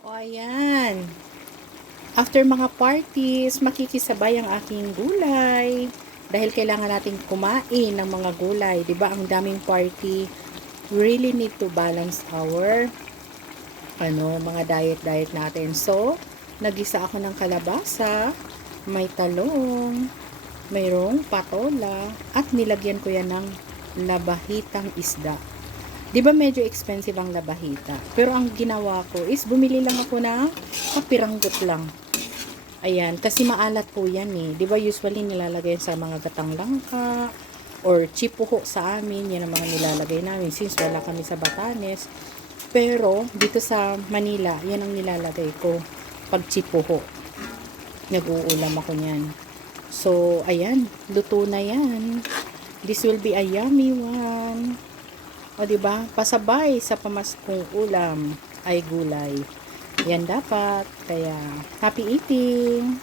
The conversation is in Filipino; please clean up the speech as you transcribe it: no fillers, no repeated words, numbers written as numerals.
O ayan, after mga parties, makikisabay ang aking gulay. Dahil kailangan nating kumain ng mga gulay. 'Di ba? Ang daming party. Really need to balance our mga diet natin. So, nagisa ako ng kalabasa, may talong, mayroong patola, at nilagyan ko yan ng labahitang isda. 'Di ba medyo expensive ang labahita? Pero ang ginawa ko is bumili lang ako ng kapiranggot lang. Ayan, kasi maalat po yan eh. 'Di ba usually nilalagay sa mga gatang langka or chipuho sa amin. Yan ang mga nilalagay namin since wala kami sa Batanes. Pero dito sa Manila, yan ang nilalagay ko pag chipuho. Nag-uulam ako niyan. So, ayan, luto na yan. This will be a yummy one. O, diba? Pasabay sa pamaskong ulam ay gulay. Yan dapat. Kaya, happy eating!